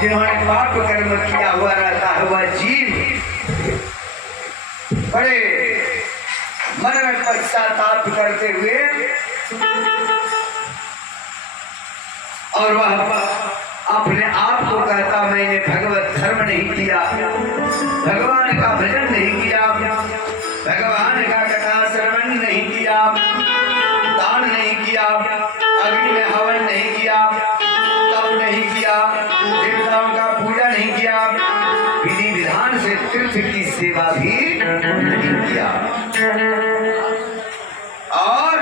जिन्होंने पाप कर्म किया हुआ रहता है वह जीव बड़े मन में पश्चाताप करते हुए और वह अपने आप को कहता मैंने भगवत धर्म नहीं किया, भगवान का भजन नहीं किया, भगवान का कथा श्रवण नहीं किया, दान नहीं किया, अग्नि में हवन नहीं किया, तप नहीं किया, देवताओं का पूजा नहीं किया, विधि विधान से तीर्थ की सेवा भी नहीं किया। और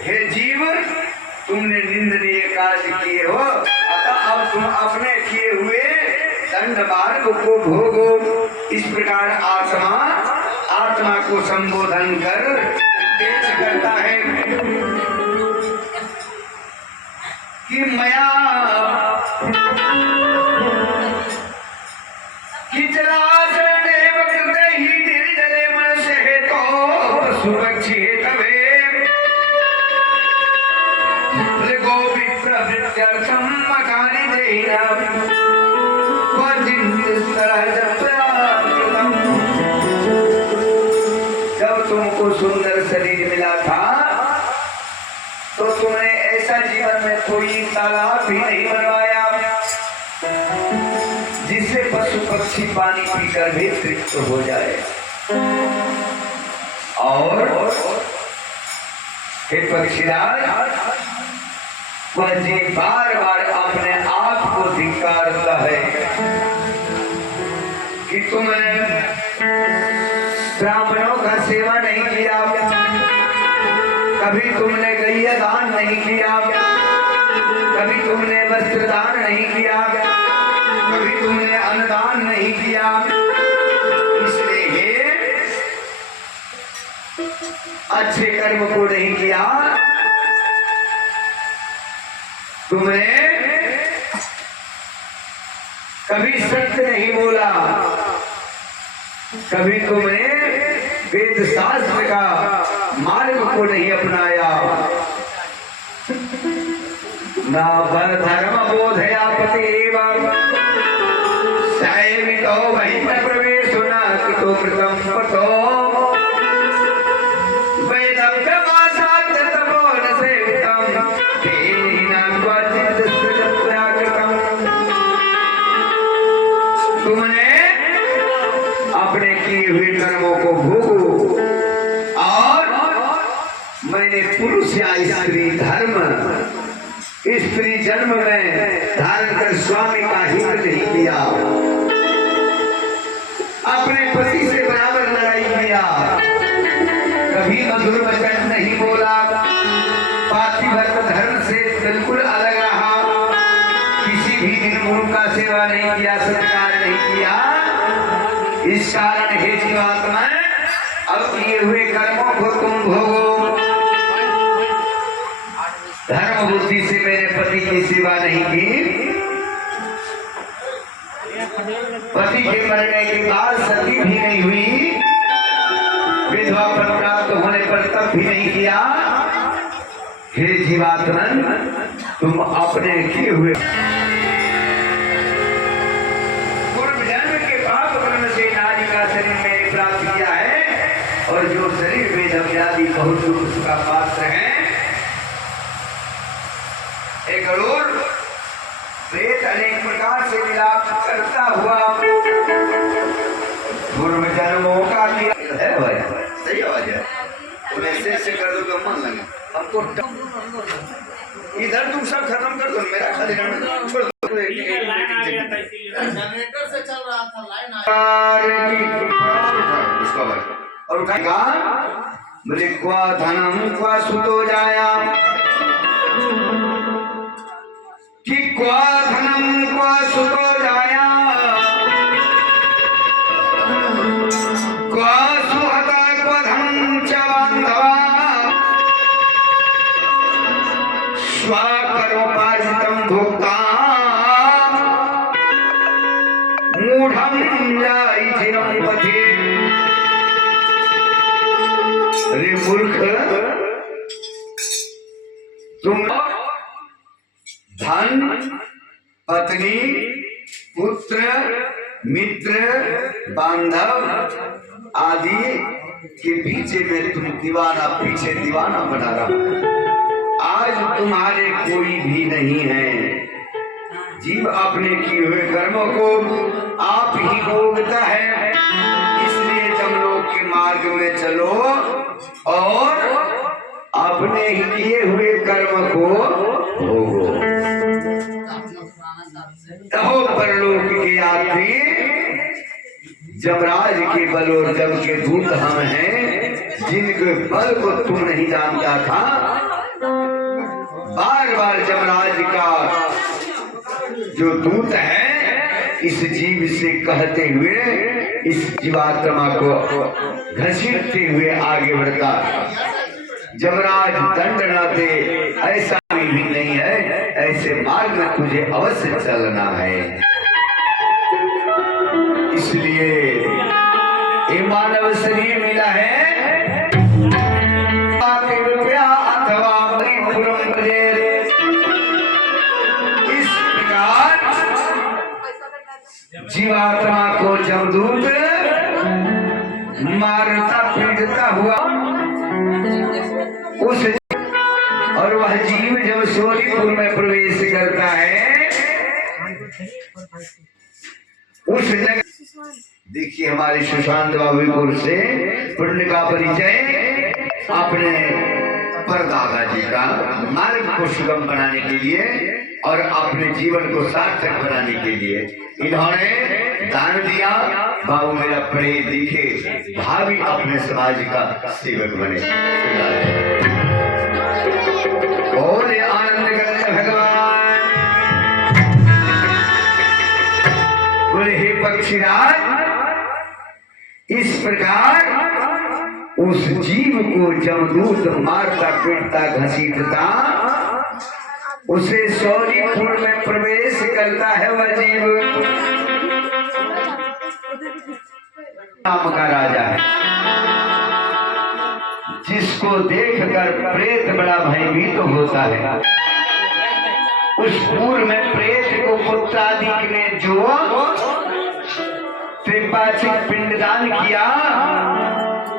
हे जीव तुमने निंदनीय कार्य किए हो, अतः अब तुम अपने किए हुए दंड मार्ग को भोगो। इस प्रकार आत्मा को संबोधन कर उपदेश करता है कि मया कि जलाशरणेव कृतैः निर्जले मनसे हेतो पशुपक्षी हेतवे गोविप्रवृत्यर्थं मकानिदेन जब तुमको सुंदर शरीर मिला था तो तुमने ऐसा जीवन में कोई तालाब भी नहीं बनवाया जिससे पशु पक्षी पानी पीकर भी तृप्त हो जाए। और हे पक्षीराज वह जीव बार बार अपने आप को धिक्कारता है कि तुमने ब्राह्मणों का सेवा नहीं किया, कभी तुमने गैया दान नहीं किया, कभी तुमने वस्त्र दान नहीं किया, कभी तुमने अन्नदान नहीं किया। इसलिए अच्छे कर्म को नहीं किया। तुमने कभी सत्य नहीं बोला, कभी तुमने वेद शास्त्र का मार्ग को नहीं अपनाया, ना वर धर्म बोधया पतिरेव सैवितो वही प्रवेश न कृतो कृतं पतो तुमने अपने किए हुए कर्मों को भोगो। और मैंने पुरुष या स्त्री धर्म स्त्री जन्म में धारण कर स्वामी का हित नहीं किया, अपने पति से बराबर लड़ाई किया, कभी मधुर वचन नहीं बोला, पातिव्रत धर्म से बिल्कुल अलग रहा, किसी भी निर्गुण का सेवा नहीं किया, सत्कार नहीं किया। इस कारण हे जीवात्मा अब किए हुए कर्मों को तुम भोगो। धर्म बुद्धि से मेरे पति की सेवा नहीं की, पति के मरने के बाद सती भी नहीं हुई, विधवा पर प्राप्त होने पर तब भी नहीं किया। हे जीवात्मन तुम अपने किए हुए पूर्व जन्म के पाप कर्म से नारी का शरीर मैंने प्राप्त किया है, और जो शरीर वेद अव्यादि बहुत दुख का पात्र है। एक गरुड़ प्रेत अनेक प्रकार से विलाप करता हुआ पूर्व जन्मों का किया है। भाई सही आवाज है, तुम ऐसे कर दो तो मन लगे हमको। इधर तुम सब खत्म कर दो, मेरा खाली रहने छोड़ दो। जनरेटर से चल रहा था लाइन और उठाएगा बोले क्वा धनम क्वा सुतो जाया कि क्वा धनम क्वा सुतो जाया क्वा सुहता क्वा धनम च बांधवा स्वकर्मोपार्जितं भोक्ता मूढ़ं याइथिनं पथे। अरे मूर्ख, तुम धन पत्नी, पुत्र, मित्र, बांधव आदि के पीछे में तुम पीछे दीवाना बना रहा। आज तुम्हारे कोई भी नहीं है। जीव अपने किए हुए कर्मों को आप ही भोगता है। इसलिए जमलोक के मार्ग में चलो और अपने ही किए हुए कर्म को भोगो। तहो परलोक के यात्री जमराज के बल और जम के दूत हम हैं, जिनके बल को तू नहीं जानता था। बार बार जमराज का जो दूत है इस जीव से कहते हुए इस जीवात्मा को घसीटते हुए आगे बढ़ता। जमराज दंड न दे ऐसा भी नहीं है, ऐसे मार्ग में तुझे अवश्य चलना है। इसलिए ये मानव शरीर मिला है अथवा इस प्रकार जीवात्मा को जमदूत मारता पीड़ता हुआ उस और वह जीव जब सोनीपुर में प्रवेश करता है उस जगह देखिए हमारे सुशांत बाबूपुर से पुण्य का परिचय अपने परदादा जी का मार्ग को सुगम बनाने के लिए और अपने जीवन को सार्थक बनाने के लिए इन्होंने दान दिया। बाबू मेरा पढ़े लिखे भाभी अपने समाज का सेवक बने। बोले आनंद करते भगवान। बोले हे पक्षीराज, इस प्रकार उस जीव को जमदूत मारता पीटता घसीटता उसे सोनीपुर में प्रवेश करता है। वह जीव नाम का राजा है, जिसको देखकर प्रेत बड़ा भयभीत होता है। उस पूर्व में प्रेत को पुत्रादिक ने जो त्रिपाक्षिक पिंडदान किया,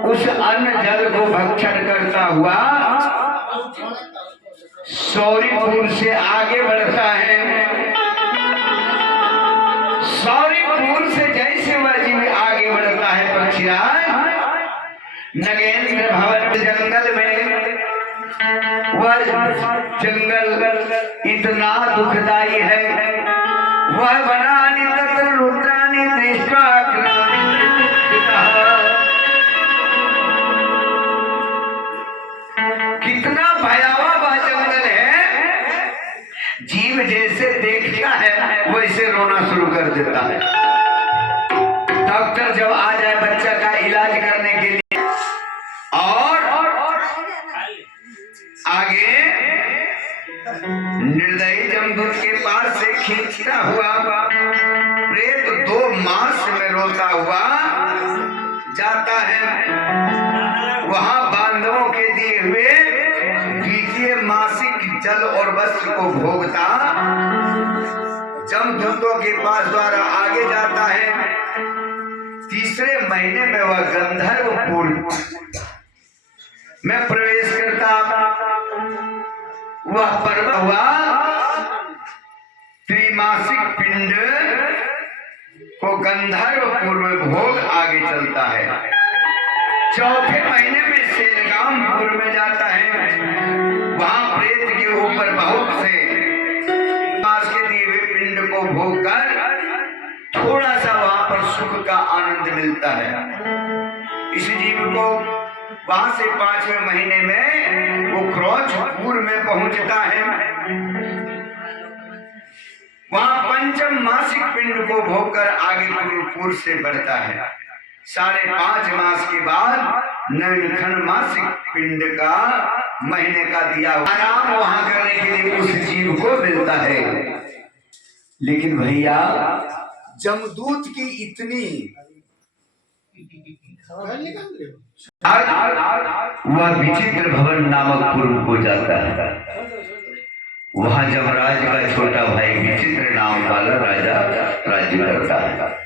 उस अन्न जल को भक्षण करता हुआ सोनीपुर से आगे बढ़ता है। सोनीपुर से जैसे वह जीव आगे बढ़ता है पक्षीराज, नगेंद्र भवन जंगल में वह जंगल इतना दुखदाई है। वह वनानि तत्र रुद्राणि दृष्ट्वा कितना भयावह वह जंगल है। जीव जैसे देखता है वैसे रोना शुरू कर देता है। डॉक्टर जब आ जाए बच्चा का इलाज करने के लिए और आगे निर्दयी जमदूत के पास से खींचता हुआ प्रेत 2 मास में रोता हुआ जाता है। वहां बांधवों के दिए हुए द्वितीय मासिक जल और वस्त्र को भोगता जमदूतों के पास द्वारा आगे जाता है। तीसरे महीने में वह गंधर्वपुर में प्रवेश करता। वह पर्व हुआ त्रिमासिक पिंड को गंधर्वपुर में भोग आगे चलता है। चौथे महीने में शेरगामपुर में जाता है। वहां प्रेत के ऊपर बहुत से मास के दिए हुए पिंड को भोग कर थोड़ा सा वहां पर सुख का आनंद मिलता है। इस जीव को वहां से 5वें महीने में वो क्रोचपुर में पहुंचता है। वहां पंचम मासिक पिंड को भोगकर आगे गुरुपुर से बढ़ता है। 5.5 मास के बाद नवखंड मासिक पिंड का महीने का दिया आराम वहां करने के लिए उस जीव को मिलता है। लेकिन भैया जमदूत की इतनी वह विचित्र भवन नामक पुर को जाता है। वहां जमराज का छोटा भाई विचित्र नाम वाला राजा राज्य करता है।